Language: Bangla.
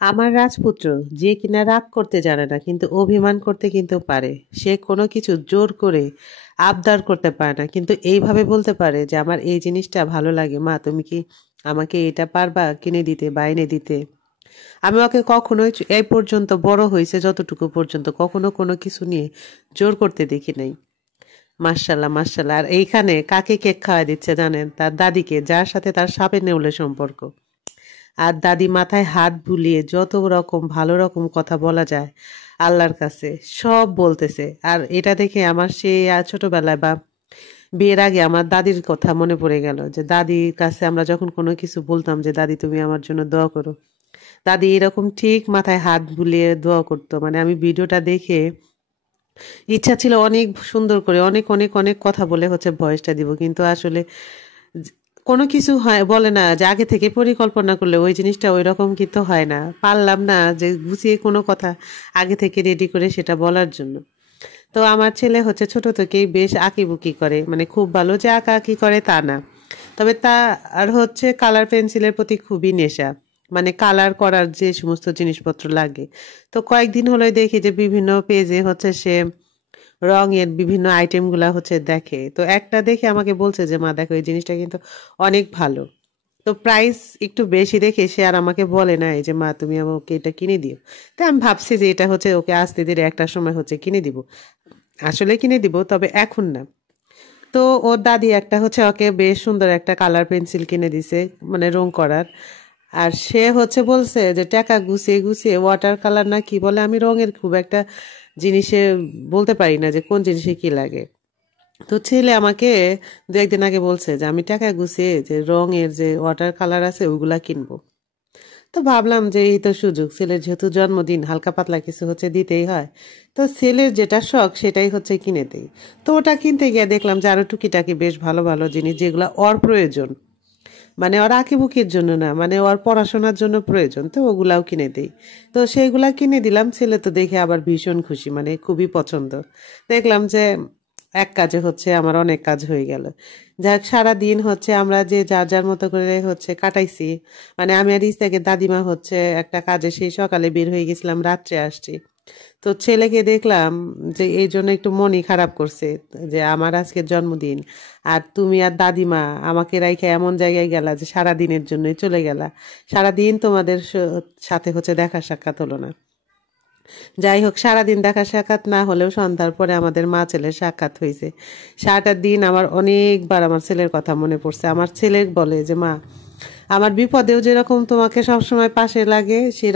আমার রাজপুত্র যে কিনা রাগ করতে জানে না কিন্তু অভিমান করতে কিন্তু পারে। সে কোনো কিছু জোর করে আবদার করতে পারে না, কিন্তু এইভাবে বলতে পারে যে আমার এই জিনিসটা ভালো লাগে, মা তুমি কি আমাকে এটা পারবা কিনে দিতে বা এনে দিতে। আমি ওকে কখনোই এই পর্যন্ত বড় হয়েছে যতটুকু পর্যন্ত কখনো কোনো কিছু নিয়ে জোর করতে দেখি নাই। মার্শাল্লাহ মার্শাল্লাহ। আর এইখানে কাকে কেক খাওয়াই দিচ্ছে জানেন? তার দাদিকে, যার সাথে তার সাপে নেউলে সম্পর্ক। আর দাদি মাথায় হাত বুলিয়ে যত রকম ভালো রকম কথা বলা যায় আল্লাহর কাছে সব বলতেছে। আর এটা দেখে আমার সেই ছোটবেলায় বা বিয়ের আগে আমার দাদির কথা মনে পড়ে গেল, যে দাদির কাছে আমরা যখন কোনো কিছু বলতাম যে দাদি তুমি আমার জন্য দোয়া করো, দাদি এরকম ঠিক মাথায় হাত বুলিয়ে দোয়া করতো। মানে আমি ভিডিওটা দেখে ইচ্ছা ছিল অনেক সুন্দর করে অনেক অনেক অনেক কথা বলে ভয়েসটা দিব, কিন্তু আসলে জ- কোনো কিছু হয় বলে না যে আগে থেকে পরিকল্পনা করলে ওই জিনিসটা ওই রকম কিন্তু হয় না, পারলাম না যে গুছিয়ে কোনো কথা আগে থেকে রেডি করে সেটা বলার জন্য। তো আমার ছেলে ছোট থেকেই বেশ আঁকিবুকি করে, মানে খুব ভালো যে আঁকা আঁকি করে তা না, তবে তা আর কালার পেন্সিলের প্রতি খুবই নেশা। মানে কালার করার যে সমস্ত জিনিসপত্র লাগে, তো কয়েকদিন হলো দেখি যে বিভিন্ন পেজে সে রঙের বিভিন্ন আইটেম গুলা দেখে, তো একটা দেখে আমাকে বলছে যে মা দেখো এই জিনিসটা কিন্তু অনেক ভালো। তো প্রাইস একটু বেশি দেখে সে আর আমাকে বলে না এই যে মা তুমি আমাকে এটা কিনে দিও। তো আমি ভাবছি যে এটা ওকে আস্তে ধীরে একটা সময় কিনে দিব, আসলে কিনে দিব, তবে এখন না। তো ওর দাদি একটা ওকে বেশ সুন্দর একটা কালার পেন্সিল কিনে দিছে, মানে রং করার। আর সে বলছে যে টাকা গুছিয়ে গুছিয়ে ওয়াটার কালার না কি বলে, আমি রঙের খুব একটা জিনিসে বলতে পারি না যে কোন জিনিসে কি লাগে। তো ছেলে আমাকে দু একদিন আগে বলছে যে আমি টাকা গুছিয়ে যে রঙের যে ওয়াটার কালার আছে ওইগুলা কিনবো। তো ভাবলাম যে এই তো সুযোগ, ছেলের যেহেতু জন্মদিন হালকা পাতলা কিছু দিতেই হয়। তো ছেলের যেটা শখ সেটাই কিনে দেই। তো ওটা কিনতে গিয়ে দেখলাম যে আরো টুকিটাকি বেশ ভালো ভালো জিনিস যেগুলো ওর প্রয়োজন, মানে ওর আঁকিবুকির জন্য না, মানে ওর পড়াশোনার জন্য প্রয়োজন, তো ওগুলাও কিনে দেই। তো সেইগুলা কিনে দিলাম, ছেলে তো দেখে আবার ভীষণ খুশি, মানে খুবই পছন্দ। দেখলাম যে এক কাজে আমার অনেক কাজ হয়ে গেল। যাক, সারাদিন আমরা যে যার যার মতো করে কাটাইছি। মানে আমি আর ইস্তাকে দাদিমা একটা কাজে সেই সকালে বের হয়ে গেছিলাম, রাত্রে আসছি। তো ছেলেকে দেখলাম যে এই জন্য একটু মনই খারাপ করছে, যে আমার আজকের জন্মদিন আর তুমি আর দাদিমা আমাকে রাইখা এমন জায়গায় গেলা যে সারা দিনের জন্যই চলে গেলা, সারাদিন তোমাদের সাথে দেখা সাক্ষাৎ হলো না। যাই হোক, সারাদিন দেখা সাক্ষাৎ না হলেও সন্ধ্যার পরে আমাদের মা ছেলের সাক্ষাৎ হয়েছে। সারাটা দিন আমার অনেকবার আমার ছেলের কথা মনে পড়ছে। আমার ছেলে বলে যে মা, আমার বিপদেও যেরকম তোমাকে সবসময় পাশে লাগে, সেরকম